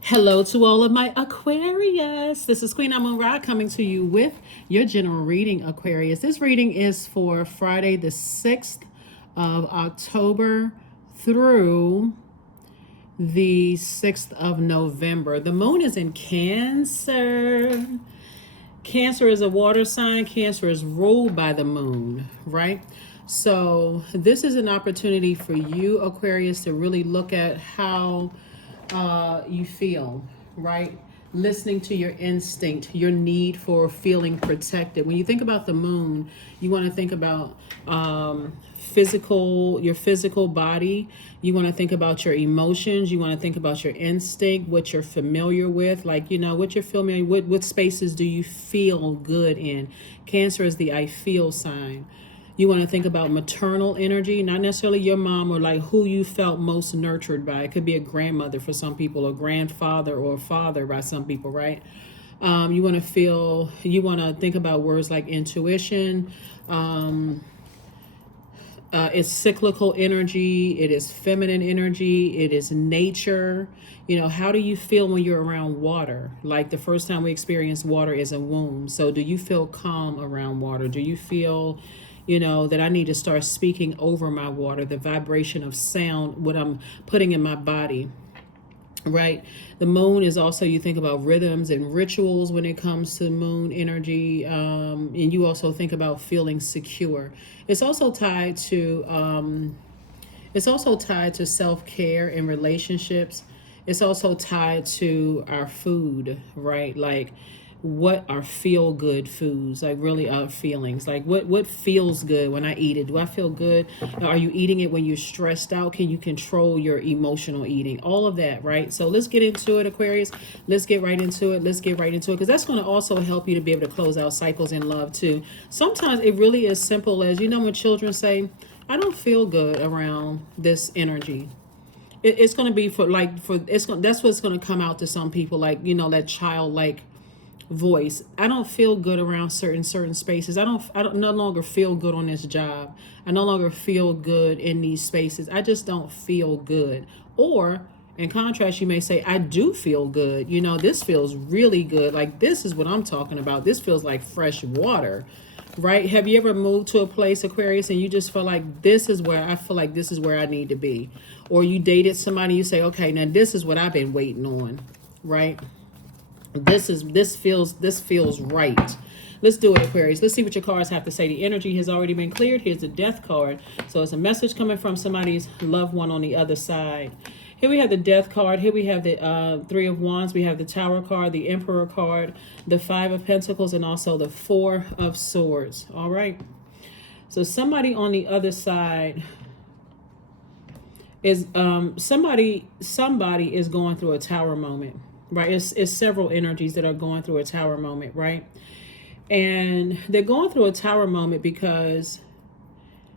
Hello to all of my Aquarius. This is Queen Amun Ra coming to you with your general reading, Aquarius. This reading is for Friday, the 6th of October through the 6th of November. The moon is in Cancer. Cancer is a water sign. Cancer is ruled by the moon, right? So this is an opportunity for you, Aquarius, to really look at how you feel, right? Listening to your instinct, your need for feeling protected. When you think about the moon, you want to think about your physical body. You want to think about your emotions. You want to think about your instinct, what you're familiar with, like, what you're familiar with, what spaces do you feel good in? Cancer is the I feel sign. You want to think about maternal energy, not necessarily your mom or like who you felt most nurtured by. It could be a grandmother for some people, a grandfather or a father by some people, right? You want to think about words like intuition. It's cyclical energy. It is feminine energy. It is nature. How do you feel when you're around water? Like the first time we experience water is a womb. So do you feel calm around water? Do you feel that I need to start speaking over my water, the vibration of sound, what I'm putting in my body, right? The moon is also, you think about rhythms and rituals when it comes to moon energy. And you also think about feeling secure. It's also tied to self-care and relationships. It's also tied to our food, right? Like, what are feel good foods, like really our feelings, like what feels good when I eat it? Do I feel good? Are you eating it when you're stressed out? Can you control your emotional eating? All of that, right? So let's get into it, Aquarius. Let's get right into it because that's going to also help you to be able to close out cycles in love too. Sometimes it really is simple as, when children say, I don't feel good around this energy. It's going to be that's what's going to come out to some people, like, that childlike voice. I don't feel good around certain spaces. I don't no longer feel good on this job. I no longer feel good in these spaces. I just don't feel good. Or in contrast, you may say, I do feel good. This feels really good. Like, this is what I'm talking about. This feels like fresh water, right? Have you ever moved to a place, Aquarius, and you just feel like this is where I need to be? Or you dated somebody, you say, okay, now this is what I've been waiting on, right? This feels right. Let's do it, Aquarius. Let's see what your cards have to say. The energy has already been cleared. Here's the Death card. So it's a message coming from somebody's loved one on the other side. Here we have the Death card. Here we have the Three of Wands. We have the Tower card, the Emperor card, the Five of Pentacles, and also the Four of Swords. All right. So somebody on the other side is somebody is going through a tower moment, right? It's several energies that are going through a tower moment, right? And they're going through a tower moment because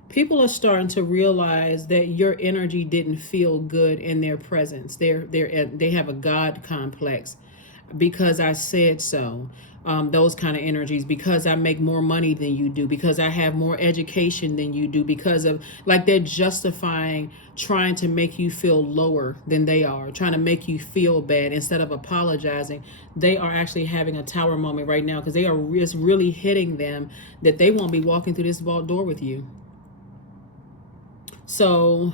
people are starting to realize that your energy didn't feel good in their presence. They have a God complex. Because I said so. Those kind of energies, because I make more money than you do, because I have more education than you do, because of, like, they're justifying trying to make you feel lower than they are, trying to make you feel bad instead of apologizing. They are actually having a tower moment right now because it's really hitting them that they won't be walking through this vault door with you. So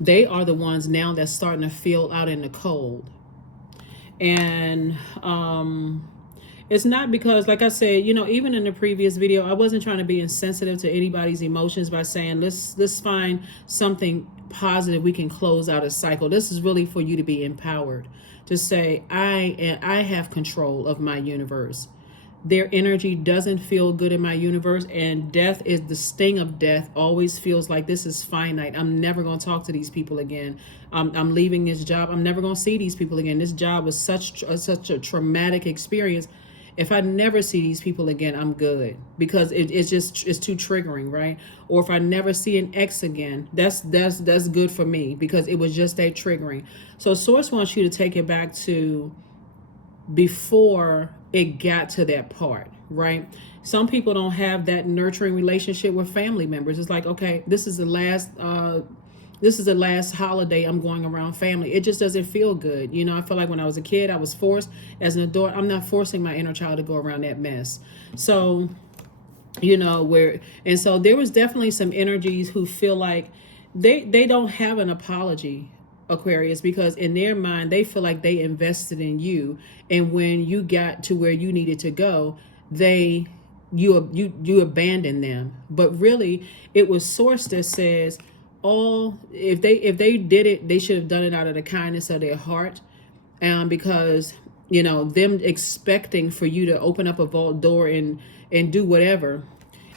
they are the ones now that's starting to feel out in the cold. And it's not because, like I said, even in the previous video, I wasn't trying to be insensitive to anybody's emotions by saying, let's find something positive we can close out a cycle. This is really for you to be empowered, to say, I have control of my universe. Their energy doesn't feel good in my universe, and death is the sting of death. Always feels like this is finite. I'm never going to talk to these people again. I'm leaving this job. I'm never going to see these people again. This job was such a traumatic experience. If I never see these people again, I'm good, because it's too triggering, right? Or if I never see an ex again, that's good for me, because it was just that triggering. So Source wants you to take it back to before it got to that part, right? Some people don't have that nurturing relationship with family members. It's like, okay, this is the last This is the last holiday I'm going around family. It just doesn't feel good. You know, I feel like when I was a kid, I was forced. As an adult, I'm not forcing my inner child to go around that mess. So, you know, where, and so there was definitely some energies who feel like they don't have an apology, Aquarius, because in their mind they feel like they invested in you, and when you got to where you needed to go, they you abandoned them. But really, it was source that says, all, if they did it, they should have done it out of the kindness of their heart, because you know, them expecting for you to open up a vault door and do whatever.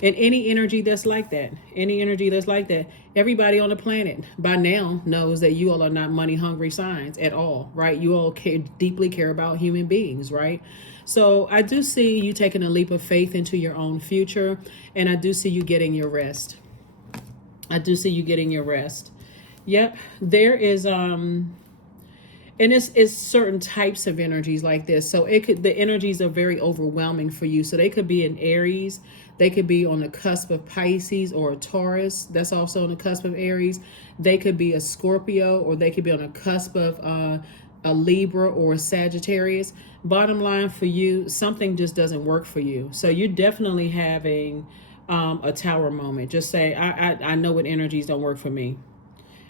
And any energy that's like that, any energy that's like that, everybody on the planet by now knows that you all are not money hungry signs at all, right? You all deeply care about human beings, right? So I do see you taking a leap of faith into your own future, and I do see you getting your rest. I do see you getting your rest. Yep, there is and it's certain types of energies like this. So it could, the energies are very overwhelming for you. So they could be in Aries, they could be on the cusp of Pisces or a Taurus that's also on the cusp of Aries. They could be a Scorpio, or they could be on the cusp of a Libra or a Sagittarius. Bottom line for you, something just doesn't work for you. So you're definitely having a tower moment. Just say, I know what energies don't work for me.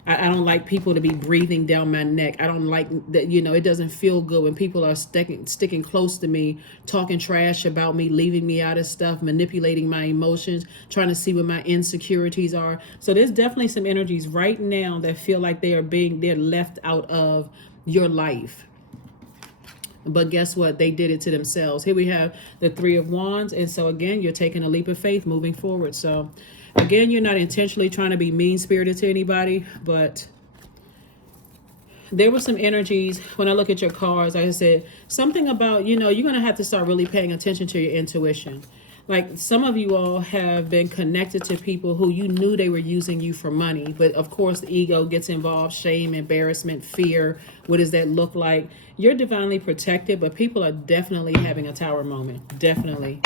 I don't like people to be breathing down my neck. I don't like that, you know, it doesn't feel good when people are sticking close to me, talking trash about me, leaving me out of stuff, manipulating my emotions, trying to see what my insecurities are. So there's definitely some energies right now that feel like they're left out of your life. But guess what? They did it to themselves. Here we have the Three of Wands. And so again, you're taking a leap of faith moving forward. So again, you're not intentionally trying to be mean-spirited to anybody, but there were some energies when I look at your cards. Like I said, something about, you know, you're going to have to start really paying attention to your intuition. Like some of you all have been connected to people who you knew they were using you for money. But of course, the ego gets involved, shame, embarrassment, fear. What does that look like? You're divinely protected, but people are definitely having a tower moment. Definitely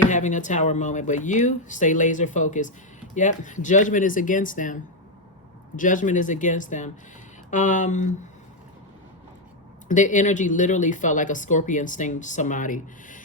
having a tower moment. But you stay laser focused. Yep, judgment is against them. Judgment is against them. Their energy literally felt like a scorpion stinged somebody.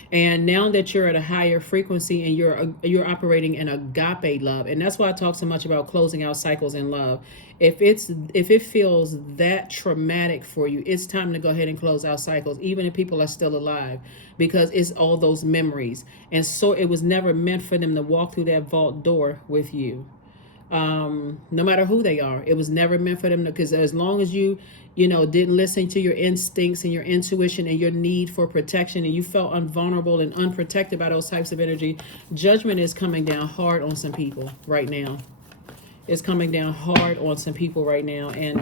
And now that you're at a higher frequency and you're operating in agape love, and that's why I talk so much about closing out cycles in love. If it feels that traumatic for you, it's time to go ahead and close out cycles, even if people are still alive, because it's all those memories. And so it was never meant for them to walk through that vault door with you. No matter who they are, it was never meant for them to, because as long as you didn't listen to your instincts and your intuition and your need for protection, and you felt invulnerable and unprotected by those types of energy, judgment is coming down hard on some people right now. It's coming down hard on some people right now. And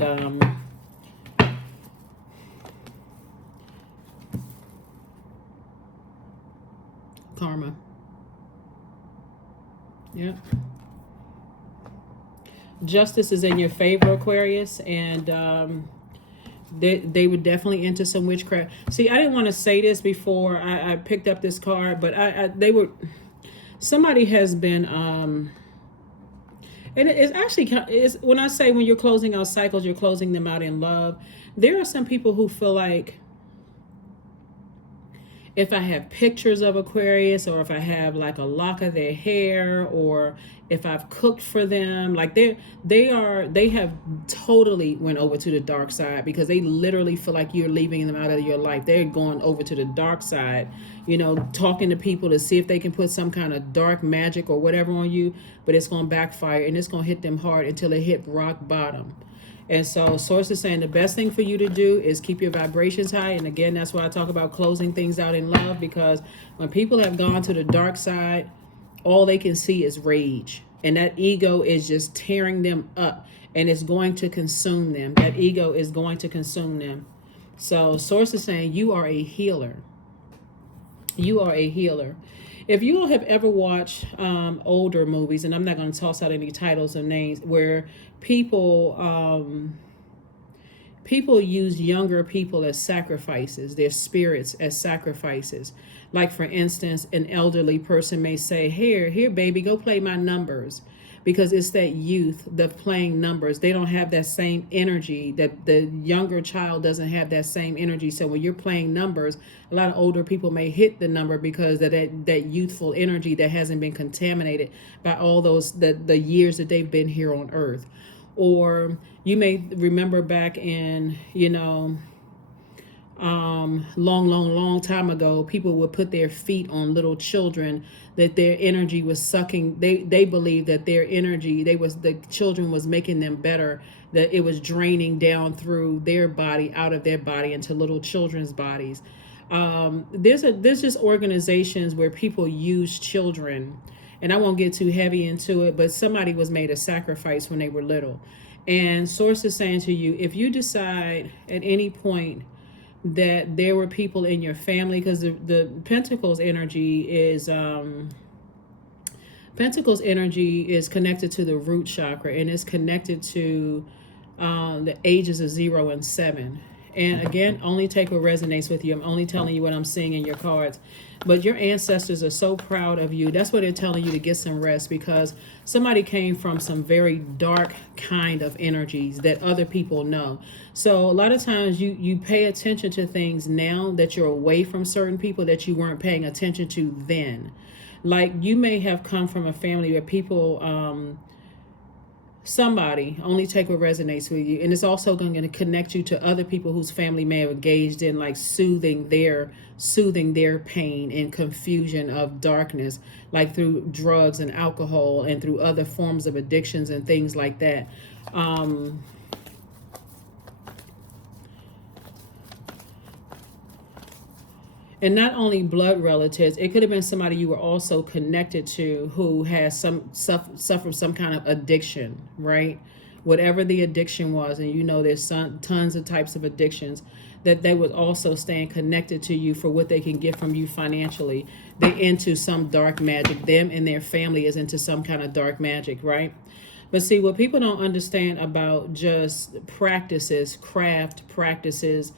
karma. Yeah. Justice is in your favor, Aquarius, and they were definitely into some witchcraft. See, I didn't want to say this before I picked up this card, but somebody has been, and it's actually, when I say when you're closing out cycles, you're closing them out in love. There are some people who feel like, if I have pictures of Aquarius, or if I have like a lock of their hair, or if I've cooked for them, like they have totally went over to the dark side, because they literally feel like you're leaving them out of your life. They're going over to the dark side, talking to people to see if they can put some kind of dark magic or whatever on you, but it's going to backfire, and it's going to hit them hard until it hit rock bottom. And so source is saying the best thing for you to do is keep your vibrations high. And again, that's why I talk about closing things out in love, because when people have gone to the dark side, all they can see is rage. And that ego is just tearing them up, and it's going to consume them. That ego is going to consume them. So source is saying you are a healer. You are a healer. If you all have ever watched older movies, and I'm not going to toss out any titles or names, where people use younger people as sacrifices, their spirits as sacrifices. Like, for instance, an elderly person may say, here, baby, go play my numbers. because it's that youth, the playing numbers. They don't have that same energy. That the younger child doesn't have that same energy. So when you're playing numbers, a lot of older people may hit the number because of that youthful energy that hasn't been contaminated by all those the years that they've been here on earth. Or you may remember back in, long time ago, people would put their feet on little children, that their energy was sucking. They believed that their energy, the children was making them better, that it was draining down through their body, out of their body into little children's bodies. There's just organizations where people use children, and I won't get too heavy into it, but somebody was made a sacrifice when they were little. And source is saying to you, if you decide at any point that there were people in your family, because the Pentacles energy is connected to the root chakra, and it's connected to the ages of 0 and 7. And again, only take what resonates with you. I'm only telling you what I'm seeing in your cards. But your ancestors are so proud of you. That's why they're telling you to get some rest, because somebody came from some very dark kind of energies that other people know. So a lot of times you pay attention to things now that you're away from certain people that you weren't paying attention to then. Like you may have come from a family where people... somebody, only take what resonates with you. And it's also going to connect you to other people whose family may have engaged in like soothing their pain and confusion of darkness, like through drugs and alcohol and through other forms of addictions and things like that. And not only blood relatives, it could have been somebody you were also connected to who has suffered some kind of addiction, right? Whatever the addiction was, and there's tons of types of addictions, that they would also stand connected to you for what they can get from you financially. They're into some dark magic. Them and their family is into some kind of dark magic, right? But see, what people don't understand about just practices, craft practices,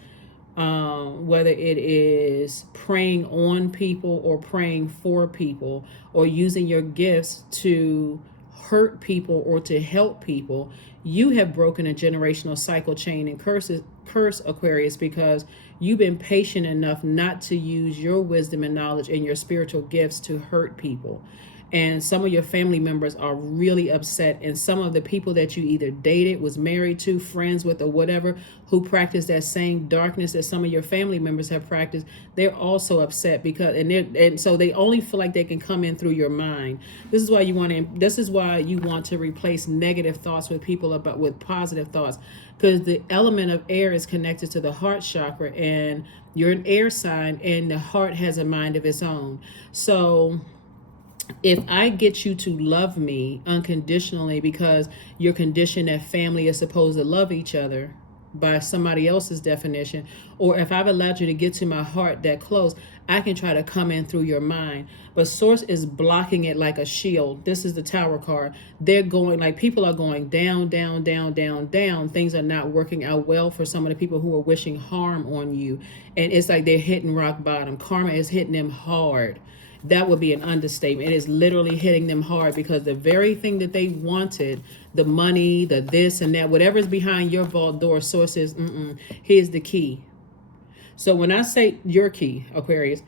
whether it is praying on people or praying for people or using your gifts to hurt people or to help people, you have broken a generational cycle chain and curse, Aquarius, because you've been patient enough not to use your wisdom and knowledge and your spiritual gifts to hurt people. And some of your family members are really upset. And some of the people that you either dated, was married to, friends with, or whatever, who practice that same darkness that some of your family members have practiced, they're also upset because, and so they only feel like they can come in through your mind. This is why you want to replace negative thoughts with with positive thoughts, because the element of air is connected to the heart chakra, and you're an air sign, and the heart has a mind of its own. So if I get you to love me unconditionally because you're conditioned that family is supposed to love each other by somebody else's definition, or if I've allowed you to get to my heart that close, I can try to come in through your mind. But source is blocking it like a shield. This is the Tower card. They're going, like, people are going down, down, down, down, down. Things are not working out well for some of the people who are wishing harm on you. And it's like they're hitting rock bottom. Karma is hitting them hard. That would be an understatement. It is literally hitting them hard, because the very thing that they wanted, the money, the this and that, whatever is behind your vault door, source says, here's the key. So when I say your key, Aquarius,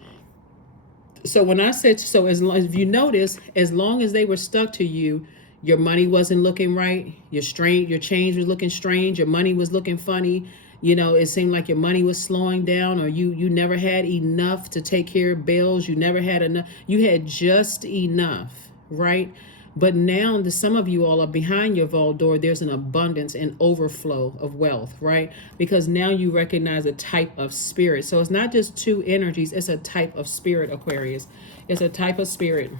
so when I said, so as long as, if you notice, as long as they were stuck to you, your money wasn't looking right, your change was looking strange, your money was looking funny. It seemed like your money was slowing down, or you never had enough to take care of bills. You never had enough. You had just enough, right? But now some of you all are behind your vault door. There's an abundance and overflow of wealth, right? Because now you recognize a type of spirit. So it's not just two energies. It's a type of spirit, Aquarius. It's a type of spirit.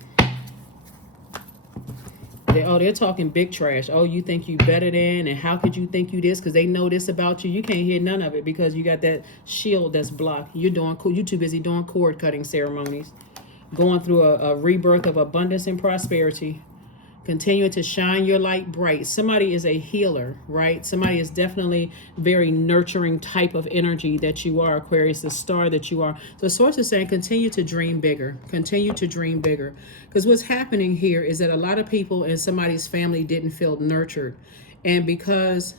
They're talking big trash. Oh, you think you better than, and how could you think you this? Because they know this about you. You can't hear none of it because you got that shield that's blocked. You're too busy doing cord cutting ceremonies, going through a rebirth of abundance and prosperity. Continue to shine your light bright. Somebody is a healer, right? Somebody is definitely very nurturing type of energy that you are, Aquarius, the star that you are. The source is saying continue to dream bigger. Continue to dream bigger. Because what's happening here is that a lot of people in somebody's family didn't feel nurtured. And because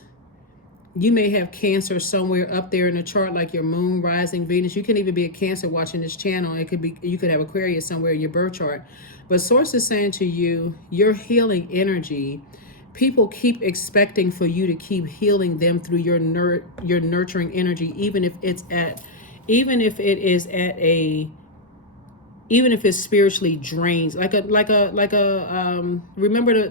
you may have Cancer somewhere up there in the chart, like your moon, rising, Venus. You can even be a Cancer watching this channel. It could be, you could have Aquarius somewhere in your birth chart. But source is saying to you, your healing energy, people keep expecting for you to keep healing them through your nurturing energy, even if it's spiritually drained, remember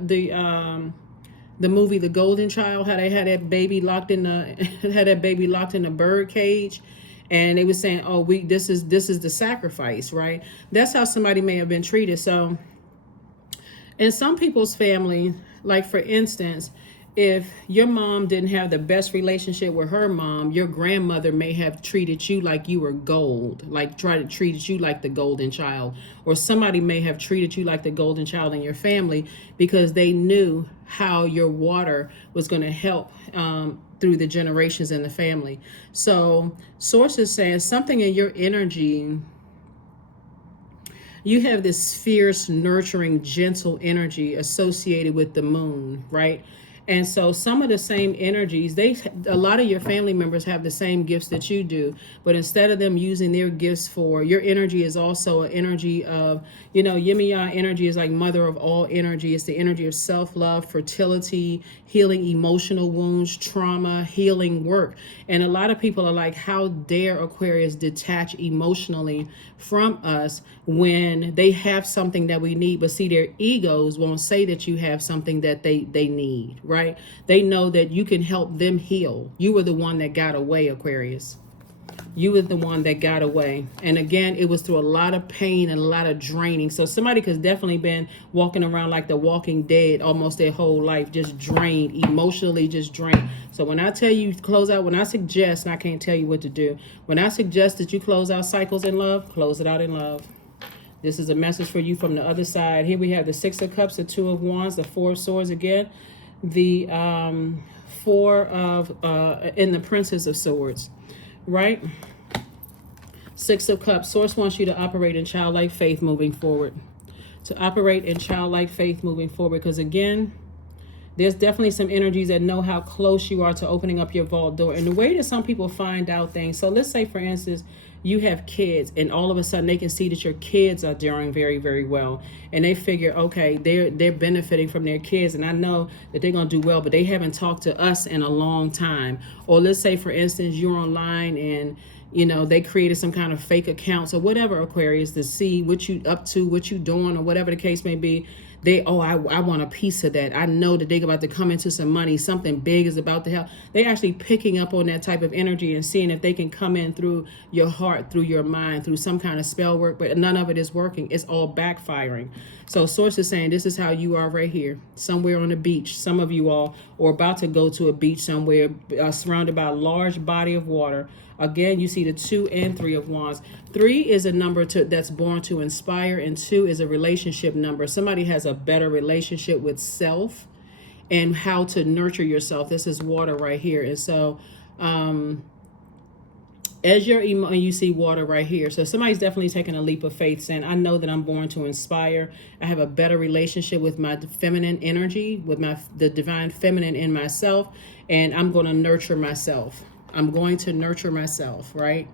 the movie The Golden Child, how they had that baby locked in the bird cage, and they were saying, oh, this is the sacrifice, right? That's how somebody may have been treated. So in some people's family, like for instance, if your mom didn't have the best relationship with her mom, your grandmother may have treated you like you were gold, like treated you like the golden child, or somebody may have treated you like the golden child in your family because they knew how your water was going to help through the generations in the family. So sources saying something in your energy, you have this fierce, nurturing, gentle energy associated with the moon, right? And so some of the same energies, a lot of your family members have the same gifts that you do, but instead of them using their gifts for, your energy is also an energy of, yin yang energy is like mother of all energy. It's the energy of self-love, fertility, healing emotional wounds, trauma, healing work. And a lot of people are like, how dare Aquarius detach emotionally from us when they have something that we need, but see, their egos won't say that you have something that they need, right? They know that you can help them heal. You were the one that got away, Aquarius. You were the one that got away. And again, it was through a lot of pain and a lot of draining. So somebody could definitely been walking around like the Walking Dead almost their whole life, just drained, emotionally just drained. So when I tell you close out, when I suggest, and I can't tell you what to do, when I suggest that you close out cycles in love, close it out in love. This is a message for you from the other side. Here we have the Six of Cups, the Two of Wands, the Four of Swords again, the Four of, and the Princess of Swords, right? Six of Cups. Source wants you to operate in childlike faith moving forward. To operate in childlike faith moving forward. Because again, there's definitely some energies that know how close you are to opening up your vault door. And the way that some people find out things. So let's say, for instance, you have kids and all of a sudden they can see that your kids are doing very, very well. And they figure, okay, they're benefiting from their kids. And I know that they're going to do well, but they haven't talked to us in a long time. Or let's say, for instance, you're online and they created some kind of fake accounts or whatever, Aquarius, to see what you up to, what you doing, or whatever the case may be. I want a piece of that. I know that they're about to come into some money. Something big is about to happen. They actually picking up on that type of energy and seeing if they can come in through your heart, through your mind, through some kind of spell work, but none of it is working. It's all backfiring. So source is saying this is how you are right here, somewhere on the beach. Some of you all are about to go to a beach somewhere, surrounded by a large body of water. Again, you see the 2 and 3 of Wands. 3 is a number that's born to inspire, and 2 is a relationship number. Somebody has a better relationship with self and how to nurture yourself. This is water right here. And so as you see water right here. So somebody's definitely taking a leap of faith saying, I know that I'm born to inspire. I have a better relationship with my feminine energy, with the divine feminine in myself, and I'm going to nurture myself. I'm going to nurture myself, right?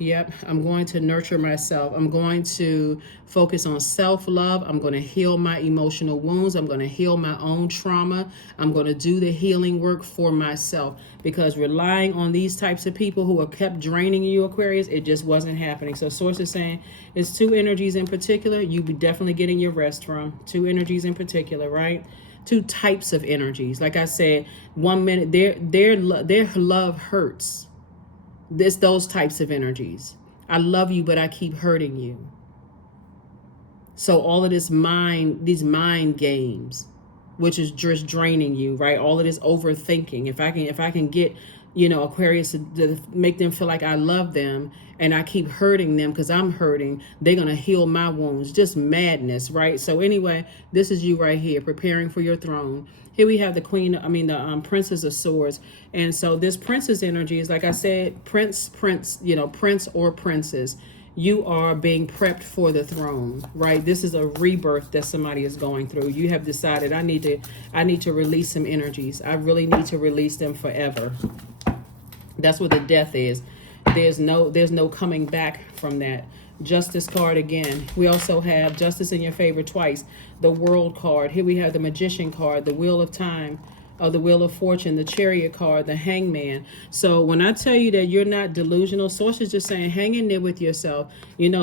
Yep, I'm going to nurture myself. I'm going to focus on self-love. I'm going to heal my emotional wounds. I'm going to heal my own trauma. I'm going to do the healing work for myself, because relying on these types of people who are kept draining you, Aquarius, it just wasn't happening. So source is saying it's 2 energies in particular you be definitely getting your rest from. 2 energies in particular, right? 2 types of energies. Like I said, 1 minute their love hurts. Those types of energies. I love you, but I keep hurting you. So all of these mind games, which is just draining you, right? All of this overthinking. If I can get Aquarius, to make them feel like I love them and I keep hurting them because I'm hurting, they're going to heal my wounds. Just madness, right? So anyway, this is you right here, preparing for your throne. Here we have the the Princess of Swords. And so this princess energy is, like I said, prince, prince or princess. You are being prepped for the throne, right? This is a rebirth that somebody is going through. You have decided, I need to release some energies. I really need to release them forever. That's what the death is. There's no coming back from that. Justice card again. We also have justice in your favor twice. The World card. Here we have the Magician card, the Wheel of Time, the Wheel of Fortune, the Chariot card, the Hangman. So when I tell you that you're not delusional, Source is just saying hang in there with yourself.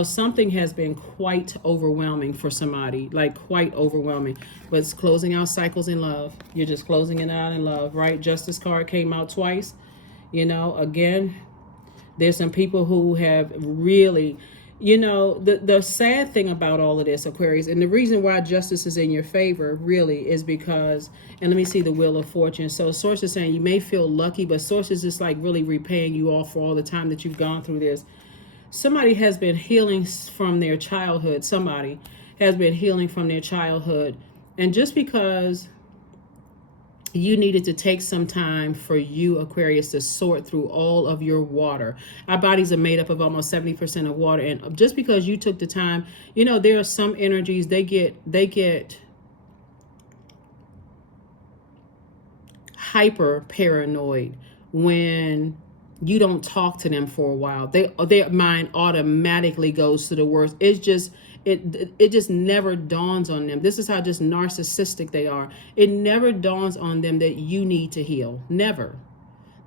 Something has been quite overwhelming for somebody, like quite overwhelming. But it's closing out cycles in love. You're just closing it out in love, right? Justice card came out twice. Again, there's some people who have really, the sad thing about all of this, Aquarius, and the reason why justice is in your favor really is because, and let me see the Wheel of Fortune. So Source is saying you may feel lucky, but Source is just like really repaying you all for all the time that you've gone through this. Somebody has been healing from their childhood. Somebody has been healing from their childhood. And just because you needed to take some time for you, Aquarius, to sort through all of your water. Our bodies are made up of almost 70% of water. And just because you took the time, there are some energies, they get hyper paranoid when you don't talk to them for a while. Their mind automatically goes to the worst. It's just it just never dawns on them. This is how just narcissistic they are. It never dawns on them that you need to heal. Never.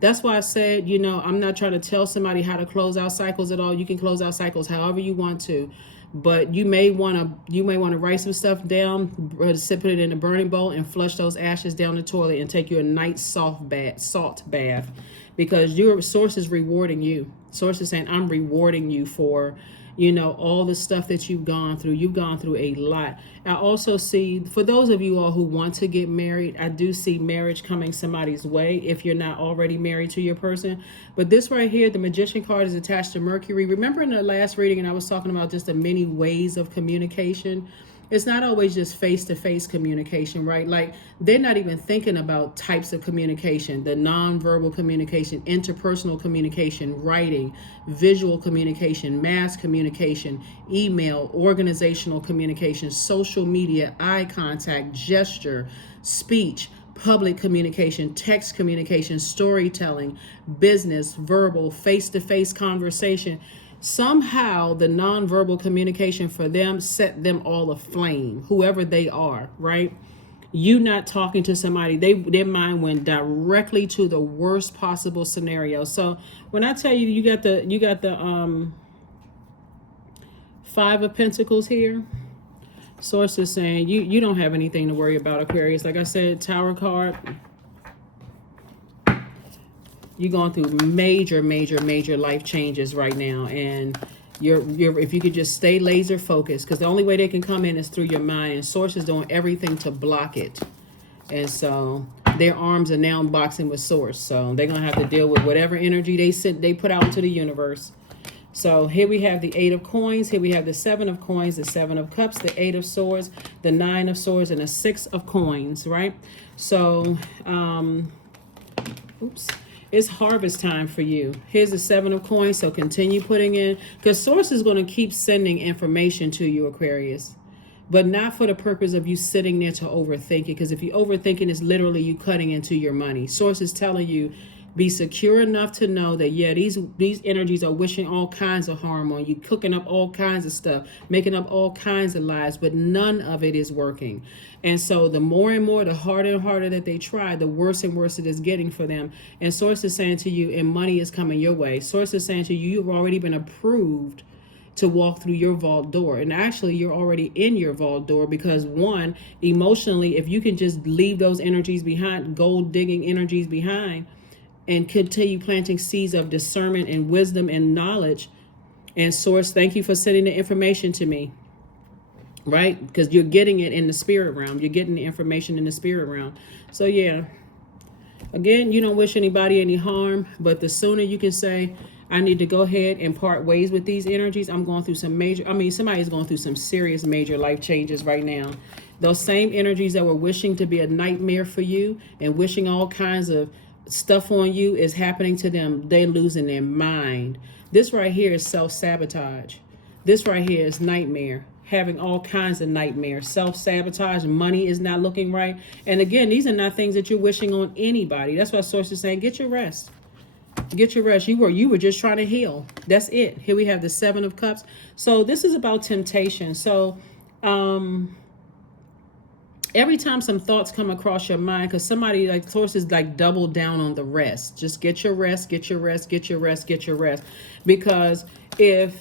That's why I said, I'm not trying to tell somebody how to close out cycles at all. You can close out cycles however you want to, but you may want to write some stuff down, put it in a burning bowl and flush those ashes down the toilet and take you a nice salt bath, because your Source is rewarding you. Source is saying, I'm rewarding you for all the stuff that you've gone through. You've gone through a lot. I also see, for those of you all who want to get married, I do see marriage coming somebody's way if you're not already married to your person. But this right here, the Magician card, is attached to Mercury. Remember in the last reading, and I was talking about just the many ways of communication? It's not always just face-to-face communication, right? Like, they're not even thinking about types of communication, the nonverbal communication, interpersonal communication, writing, visual communication, mass communication, email, organizational communication, social media, eye contact, gesture, speech, public communication, text communication, storytelling, business, verbal, face-to-face conversation. Somehow the nonverbal communication for them set them all aflame, whoever they are, right? You not talking to somebody, their mind went directly to the worst possible scenario. So when I tell you, you got the Five of Pentacles here. Source is saying you don't have anything to worry about, Aquarius. Like I said, Tower card. You're going through major life changes right now, and you're if you could just stay laser focused, because the only way they can come in is through your mind, and Source is doing everything to block it. And so their arms are now boxing with Source, so they're gonna have to deal with whatever energy they put out into the universe. So here we have the Eight of Coins, here we have the Seven of Coins, the Seven of Cups, the Eight of Swords, the Nine of Swords, and the Six of Coins, right? So it's harvest time for you. Here's the Seven of Coins, so continue putting in, because Source is going to keep sending information to you, Aquarius, but not for the purpose of you sitting there to overthink it, because if you overthink it, it's literally you cutting into your money. Source is telling you, be secure enough to know that, yeah, these energies are wishing all kinds of harm on you, cooking up all kinds of stuff, making up all kinds of lies, but none of it is working. And so the more and more, the harder and harder that they try, the worse and worse it is getting for them. And Source is saying to you, and money is coming your way. Source is saying to you, you've already been approved to walk through your vault door. And actually, you're already in your vault door, because one, emotionally, if you can just leave those energies behind, gold digging energies behind, and continue planting seeds of discernment and wisdom and knowledge. And Source, thank you for sending the information to me, right? Because you're getting it in the spirit realm. You're getting the information in the spirit realm. So yeah, Again, you don't wish anybody any harm, but the sooner you can say, I need to go ahead and part ways with these energies. I'm going through some somebody's going through some serious major life changes right now. Those same energies that were wishing to be a nightmare for you and wishing all kinds of stuff on you is happening to them. They're losing their mind. This right here is self-sabotage. This right here is nightmare. Having all kinds of nightmares, self-sabotage, money is not looking right. And again, these are not things that you're wishing on anybody. That's why Source is saying, get your rest. Get your rest. You were just trying to heal. That's it. Here we have the Seven of Cups. So this is about temptation. So every time some thoughts come across your mind, because somebody like Sources like double down on the rest. Just get your rest, get your rest, get your rest, get your rest. Because if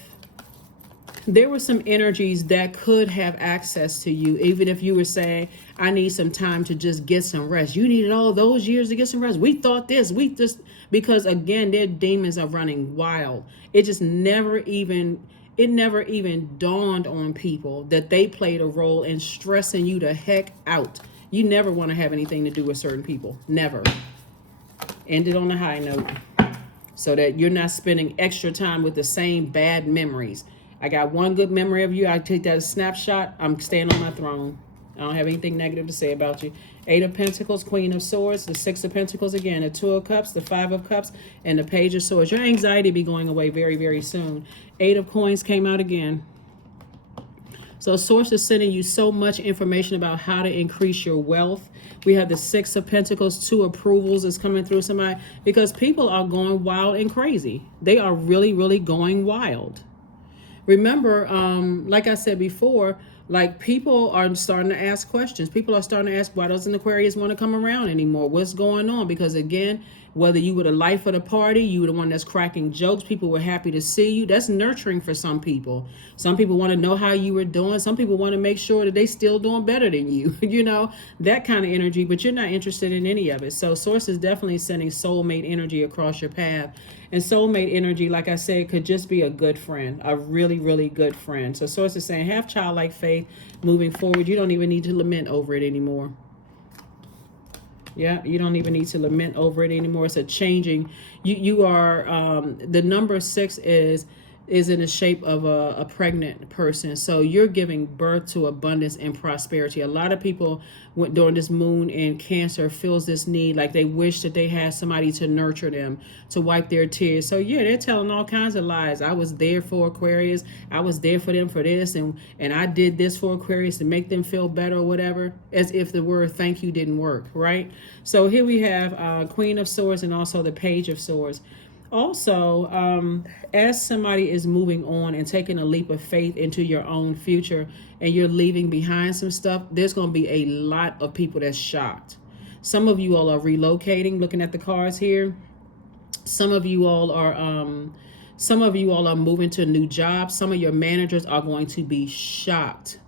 there were some energies that could have access to you, even if you were saying, I need some time to just get some rest. You needed all those years to get some rest. We thought this, because again, their demons are running wild. It never even dawned on people that they played a role in stressing you the heck out. You never want to have anything to do with certain people. Never. End it on a high note so that you're not spending extra time with the same bad memories. I got one good memory of you. I take that as a snapshot. I'm staying on my throne. I don't have anything negative to say about you. Eight of Pentacles, Queen of Swords, the Six of Pentacles again, the Two of Cups, the Five of Cups, and the Page of Swords. Your anxiety be going away very, very soon. Eight of Coins came out again. So Source is sending you so much information about how to increase your wealth. We have the Six of Pentacles, two approvals is coming through somebody, because people are going wild and crazy. They are really, really going wild. Remember, like I said before, like people are starting to ask questions. People are starting to ask, why doesn't Aquarius want to come around anymore? What's going on? Because again, whether you were the life of the party, you were the one that's cracking jokes, people were happy to see you. That's nurturing for some people. Some people want to know how you were doing. Some people want to make sure that they still doing better than you, you know, that kind of energy, but you're not interested in any of it. So Source is definitely sending soulmate energy across your path. And soulmate energy, like I said, could just be a good friend, a really, really good friend. So Source is saying, have childlike faith moving forward. You don't even need to lament over it anymore. Yeah, you don't even need to lament over it anymore. It's a changing. You are, the number 6 is in the shape of a pregnant person. So you're giving birth to abundance and prosperity. A lot of people during this moon in Cancer feels this need, like they wish that they had somebody to nurture them, to wipe their tears. So yeah, they're telling all kinds of lies. I was there for Aquarius. I was there for them for this. And I did this for Aquarius to make them feel better or whatever, as if the word thank you didn't work, right? So here we have Queen of Swords and also the Page of Swords. Also, as somebody is moving on and taking a leap of faith into your own future and you're leaving behind some stuff, there's going to be a lot of people that's shocked. Some of you all are relocating, looking at the cards here. Some of you all are moving to a new job. Some of your managers are going to be shocked.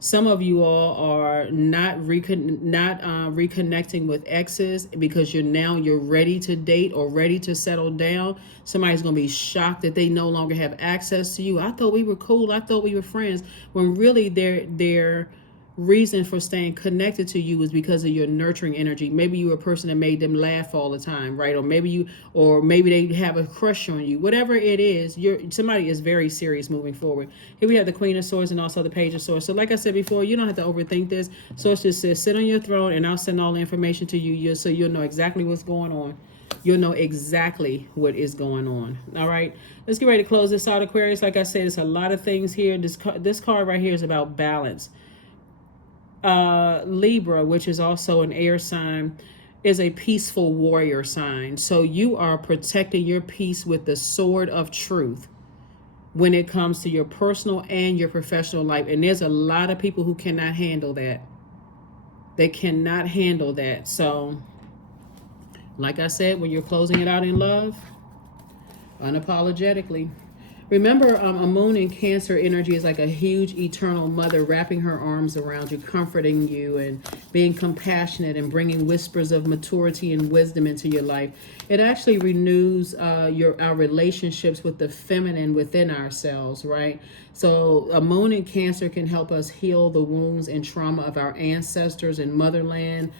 Some of you all are not reconnecting with exes because you're ready to date or ready to settle down. Somebody's going to be shocked that they no longer have access to you. I thought we were cool. I thought we were friends. When really their reason for staying connected to you is because of your nurturing energy. Maybe you were a person that made them laugh all the time, right? Or maybe they have a crush on you. Whatever it is, somebody is very serious moving forward. Here we have the Queen of Swords and also the Page of Swords. So like I said before, you don't have to overthink this. Source just says, sit on your throne and I'll send all the information to you so you'll know exactly what's going on. You'll know exactly what is going on. All right, let's get ready to close this out, Aquarius. Like I said, it's a lot of things here. This card right here is about balance. Libra, which is also an air sign, is a peaceful warrior sign. So you are protecting your peace with the sword of truth when it comes to your personal and your professional life. And there's a lot of people who cannot handle that. They cannot handle that. So like I said, when you're closing it out in love, unapologetically. Remember, a moon in Cancer energy is like a huge eternal mother wrapping her arms around you, comforting you and being compassionate and bringing whispers of maturity and wisdom into your life. It actually renews our relationships with the feminine within ourselves, right? So a moon in Cancer can help us heal the wounds and trauma of our ancestors and motherland.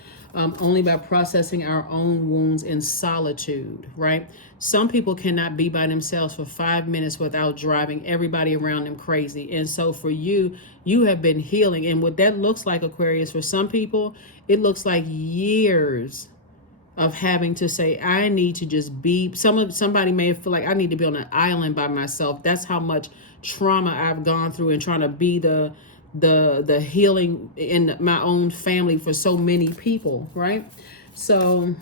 only by processing our own wounds in solitude, right? Some people cannot be by themselves for 5 minutes without driving everybody around them crazy. And so for you, you have been healing. And what that looks like, Aquarius, for some people, it looks like years of having to say, I need to just be, somebody may feel like I need to be on an island by myself. That's how much trauma I've gone through and trying to be the healing in my own family for so many people, right? So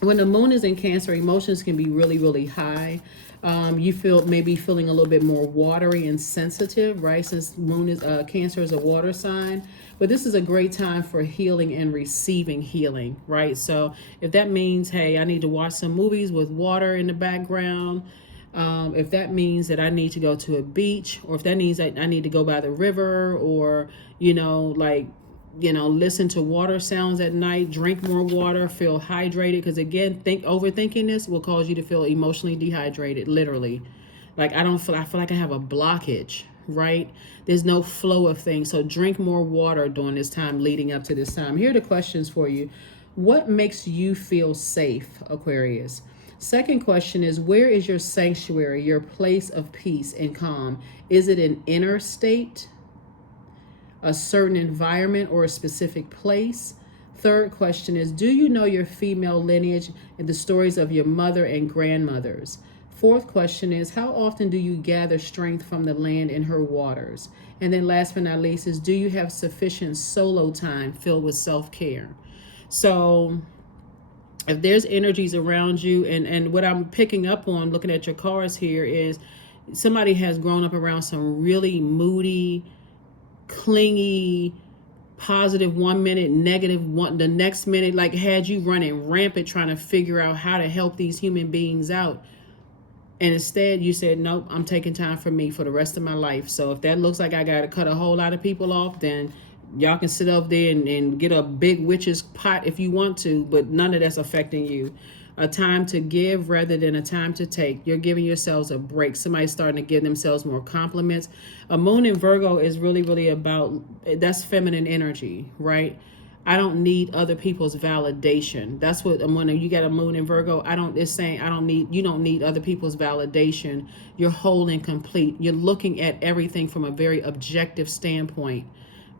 when the moon is in Cancer, emotions can be really, really high. You feel maybe feeling a little bit more watery and sensitive, right? Since moon is Cancer is a water sign. But this is a great time for healing and receiving healing, right? So if that means, hey, I need to watch some movies with water in the background, if that means that I need to go to a beach, or if that means that I need to go by the river, or, listen to water sounds at night, drink more water, feel hydrated. Because again, overthinking this will cause you to feel emotionally dehydrated, literally. Like I feel like I have a blockage, right? There's no flow of things. So drink more water during this time leading up to this time. Here are the questions for you. What makes you feel safe, Aquarius? Second question is, where is your sanctuary, your place of peace and calm? Is it an inner state, a certain environment, or a specific place? Third question is, do you know your female lineage and the stories of your mother and grandmothers? Fourth question is, how often do you gather strength from the land and her waters? And then last but not least is, do you have sufficient solo time filled with self-care? So if there's energies around you, and what I'm picking up on looking at your cards here is somebody has grown up around some really moody, clingy, positive 1 minute, negative one the next minute, like had you running rampant trying to figure out how to help these human beings out. And instead you said, nope, I'm taking time for me for the rest of my life. So if that looks like I got to cut a whole lot of people off, then y'all can sit up there and get a big witch's pot if you want to, but none of that's affecting you. A time to give rather than a time to take. You're giving yourselves a break. Somebody's starting to give themselves more compliments. A moon in Virgo is really, really about, that's feminine energy, right? I don't need other people's validation. That's what, when you got a moon in Virgo, you don't need other people's validation. You're whole and complete. You're looking at everything from a very objective standpoint,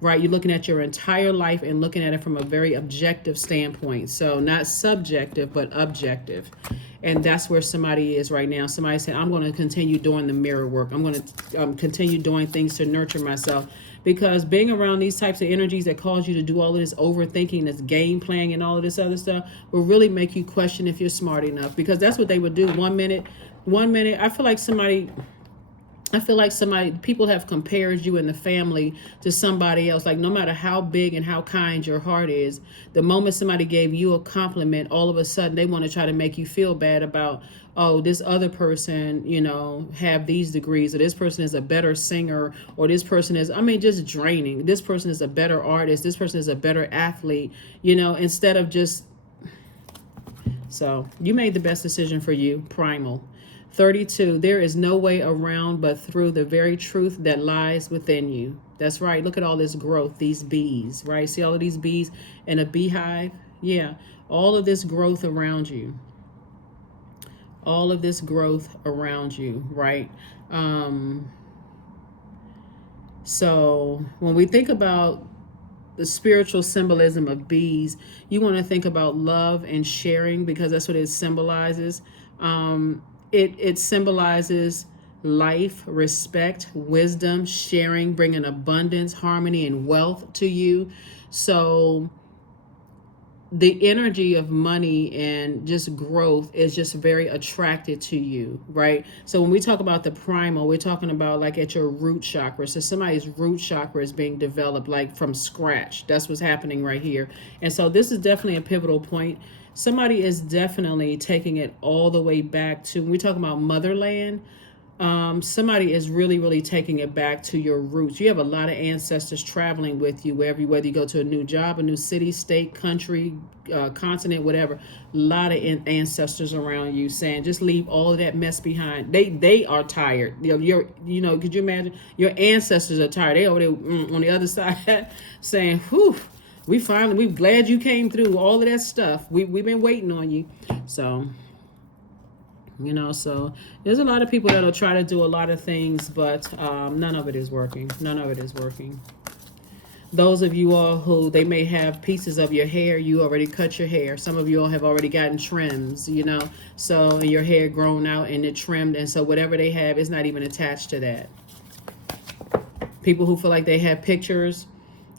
right? You're looking at your entire life and looking at it from a very objective standpoint. So not subjective, but objective. And that's where somebody is right now. Somebody said, I'm going to continue doing the mirror work. I'm going to continue doing things to nurture myself. Because being around these types of energies that cause you to do all of this overthinking, this game playing and all of this other stuff will really make you question if you're smart enough. Because that's what they would do. 1 minute, I feel like people have compared you in the family to somebody else. Like no matter how big and how kind your heart is, the moment somebody gave you a compliment, all of a sudden they want to try to make you feel bad about, oh, this other person, have these degrees, or this person is a better singer, or this person is, just draining. This person is a better artist. This person is a better athlete, instead of just, so you made the best decision for you, primal. 32, there is no way around but through the very truth that lies within you. That's right. Look at all this growth, these bees, right? See all of these bees in a beehive? Yeah. All of this growth around you. All of this growth around you, right? So when we think about the spiritual symbolism of bees, you want to think about love and sharing, because that's what it symbolizes. It symbolizes life, respect, wisdom, sharing, bringing abundance, harmony, and wealth to you. So the energy of money and just growth is just very attracted to you, right? So when we talk about the primal, we're talking about like at your root chakra. So somebody's root chakra is being developed like from scratch. That's what's happening right here. And so this is definitely a pivotal point. Somebody is definitely taking it all the way back to, when we talk about motherland, somebody is really, really taking it back to your roots. You have a lot of ancestors traveling with you whether you go to a new job, a new city, state, country, continent, whatever. A lot of ancestors around you saying, just leave all of that mess behind. They are tired. Could you imagine? Your ancestors are tired. They over there on the other side saying, whew. we're glad you came through all of that stuff. We've been waiting on you. So, so there's a lot of people that'll try to do a lot of things, but none of it is working. None of it is working. Those of you all who they may have pieces of your hair, you already cut your hair. Some of you all have already gotten trims, so your hair grown out and it trimmed, and so whatever they have is not even attached to that. People who feel like they have pictures,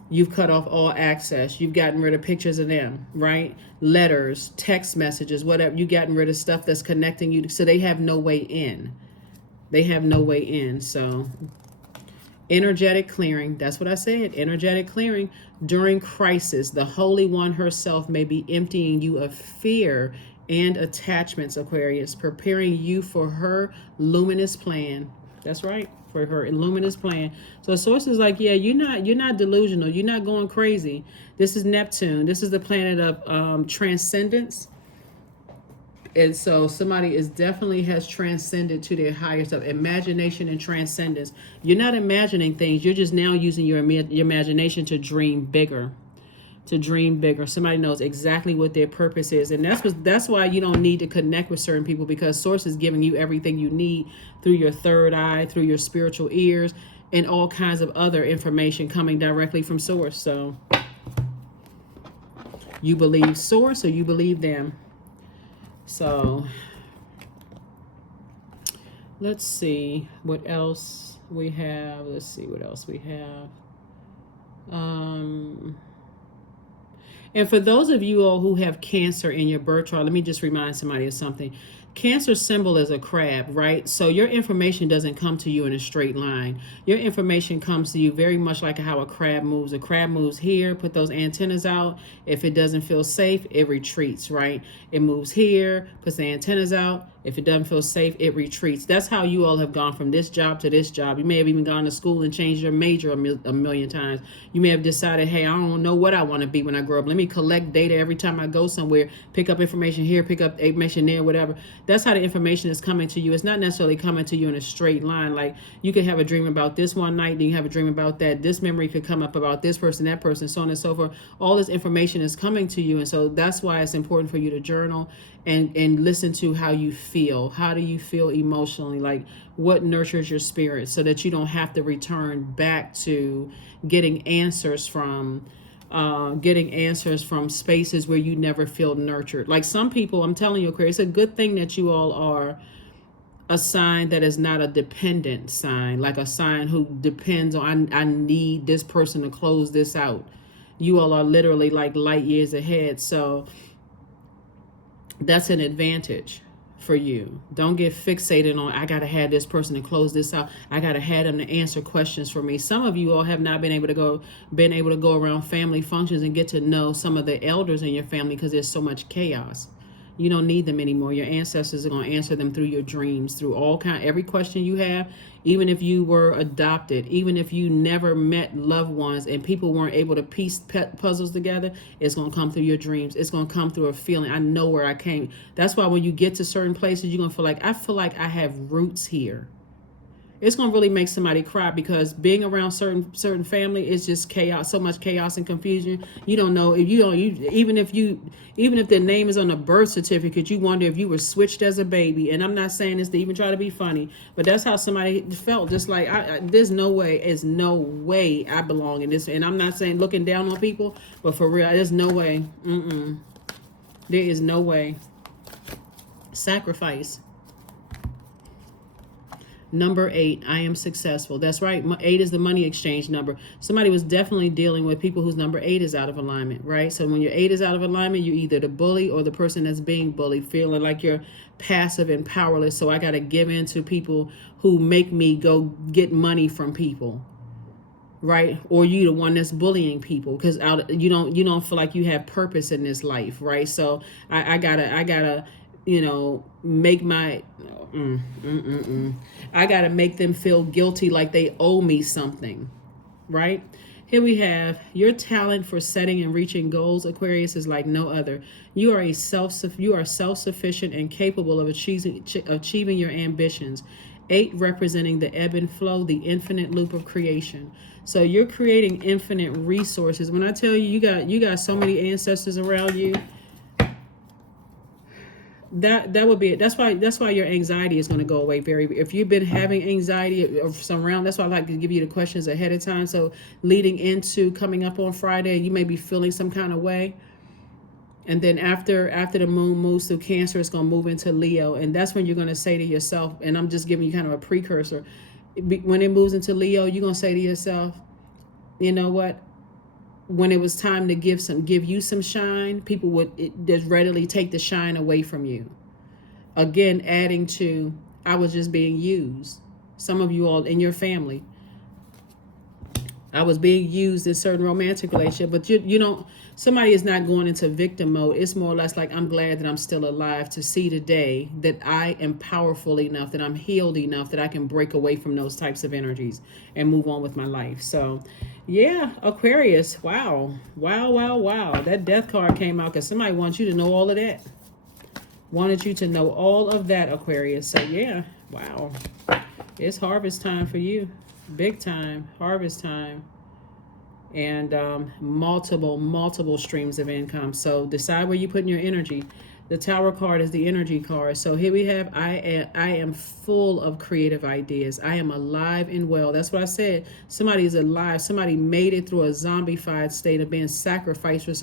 you've cut off all access. You've gotten rid of pictures of them, right? Letters, text messages, whatever. You've gotten rid of stuff that's connecting you. So they have no way in. They have no way in. So energetic clearing. That's what I said. Energetic clearing. During crisis, the Holy One herself may be emptying you of fear and attachments, Aquarius, preparing you for her luminous plan. That's right. For her luminous plan. So source is like, yeah, you're not delusional. You're not going crazy. This is Neptune. This is the planet of transcendence. And so somebody definitely has transcended to their higher self. Imagination and transcendence. You're not imagining things. You're just now using your imagination to dream bigger. To dream bigger. Somebody knows exactly what their purpose is, and that's why you don't need to connect with certain people, because source is giving you everything you need through your third eye, through your spiritual ears, and all kinds of other information coming directly from source. So you believe source or you believe them. So let's see what else we have. And for those of you all who have Cancer in your birth chart, let me just remind somebody of something. Cancer symbol is a crab, right? So your information doesn't come to you in a straight line. Your information comes to you very much like how a crab moves. A crab moves here, put those antennas out. If it doesn't feel safe, it retreats, right? It moves here, puts the antennas out. If it doesn't feel safe, it retreats. That's how you all have gone from this job to this job. You may have even gone to school and changed your major a million times. You may have decided, hey, I don't know what I want to be when I grow up. Let me collect data every time I go somewhere, pick up information here, pick up information there, whatever. That's how the information is coming to you. It's not necessarily coming to you in a straight line. Like you could have a dream about this one night, then you have a dream about that. This memory could come up about this person, that person, so on and so forth. All this information is coming to you. And so that's why it's important for you to journal and listen to how you feel. How do you feel emotionally? Like what nurtures your spirit, so that you don't have to return back to getting answers from spaces where you never feel nurtured. Like some people, I'm telling you, Aquarius, it's a good thing that you all are a sign that is not a dependent sign, like a sign who depends on, I need this person to close this out. You all are literally like light years ahead. So that's an advantage for you. Don't get fixated on, I got to have this person to close this out. I got to have them to answer questions for me. Some of you all have not been able to go around family functions and get to know some of the elders in your family because there's so much chaos. You don't need them anymore. Your ancestors are going to answer them through your dreams, through every question you have, even if you were adopted, even if you never met loved ones and people weren't able to piece puzzles together, it's going to come through your dreams. It's going to come through a feeling. I know where I came. That's why when you get to certain places, you're going to feel like, I feel like I have roots here. It's going to really make somebody cry, because being around certain family is just chaos, so much chaos and confusion. You don't know if even if their name is on a birth certificate, you wonder if you were switched as a baby. And I'm not saying this to even try to be funny, but that's how somebody felt. Just like there's no way I belong in this. And I'm not saying looking down on people, but for real, there's no way. There is no way. Sacrifice. Number 8, I am successful. That's right. 8 is the money exchange number. Somebody was definitely dealing with people whose number 8 is out of alignment, right? So when your 8 is out of alignment, you're either the bully or the person that's being bullied, feeling like you're passive and powerless. So I got to give in to people who make me go get money from people, right? Or you the one that's bullying people because you don't feel like you have purpose in this life, right? So I gotta make my I gotta make them feel guilty, like they owe me something, right? Here we have your talent for setting and reaching goals, Aquarius, is like no other. You are self-sufficient and capable of achieving your ambitions. 8 representing the ebb and flow, the infinite loop of creation. So you're creating infinite resources. When I tell you, you got so many ancestors around you, that would be it. That's why your anxiety is going to go away. If you've been having anxiety or some round, that's why I like to give you the questions ahead of time. So leading into coming up on Friday, you may be feeling some kind of way. And then after the moon moves through Cancer, it's going to move into Leo. And that's when you're going to say to yourself, and I'm just giving you kind of a precursor. When it moves into Leo, you're going to say to yourself, you know what? When it was time to give you some shine, people would just readily take the shine away from you. Again, adding to, I was just being used. Some of you all in your family, I was being used in certain romantic relationship, but you don't, somebody is not going into victim mode. It's more or less like, I'm glad that I'm still alive to see today that I am powerful enough, that I'm healed enough, that I can break away from those types of energies and move on with my life. So yeah, Aquarius, wow. That death card came out because somebody wants you to know all of that. Wanted you to know all of that, Aquarius. So yeah, wow. It's harvest time for you. Big time, harvest time. And multiple streams of income. So decide where you put your energy. The Tower card is the energy card. So here we have, I am full of creative ideas. I am alive and well. That's what I said. Somebody is alive. Somebody made it through a zombified state of being sacrificed through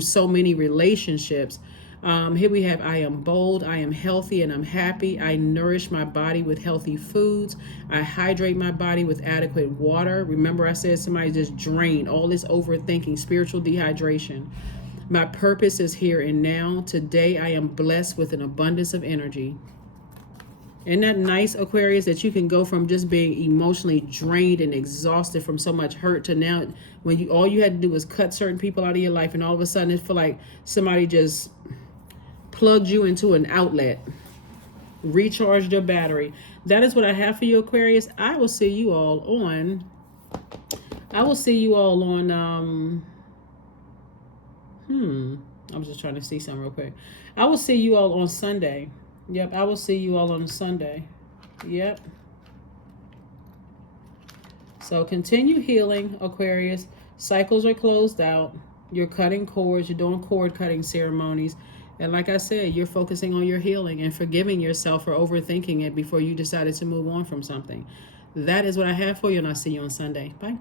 so many relationships. Here we have, I am bold, I am healthy, and I'm happy. I nourish my body with healthy foods. I hydrate my body with adequate water. Remember I said somebody just drained, all this overthinking, spiritual dehydration. My purpose is here and now. Today I am blessed with an abundance of energy. Isn't that nice, Aquarius, that you can go from just being emotionally drained and exhausted from so much hurt to now when all you had to do was cut certain people out of your life, and all of a sudden it feel like somebody just plugged you into an outlet, recharged your battery. That is what I have for you, Aquarius. I will see you all on I'm just trying to see something real quick. I will see you all on Sunday. Yep, I will see you all on Sunday. Yep. So continue healing, Aquarius. Cycles are closed out. You're cutting cords. You're doing cord cutting ceremonies. And like I said, you're focusing on your healing and forgiving yourself for overthinking it before you decided to move on from something. That is what I have for you, and I'll see you on Sunday. Bye.